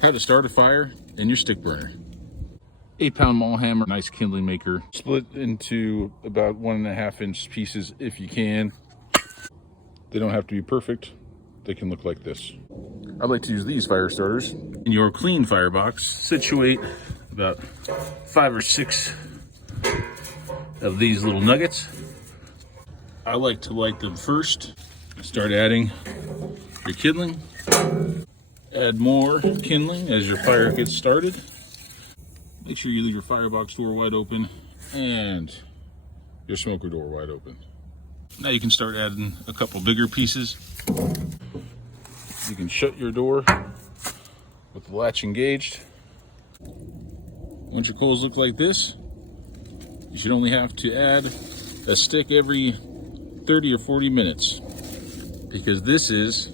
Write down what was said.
How to start a fire in your stick burner. 8-pound mall hammer, nice kindling maker. Split into about 1.5-inch pieces if you can. They don't have to be perfect. They can look like this. I like to use these fire starters. In your clean firebox, situate about 5 or 6 of these little nuggets. I like to light them first. Start adding your kindling. Add more kindling as your fire gets started. Make sure you leave your firebox door wide open and your smoker door wide open. Now you can start adding a couple bigger pieces. You can shut your door with the latch engaged. Once your coals look like this, you should only have to add a stick every 30 or 40 minutes, because this is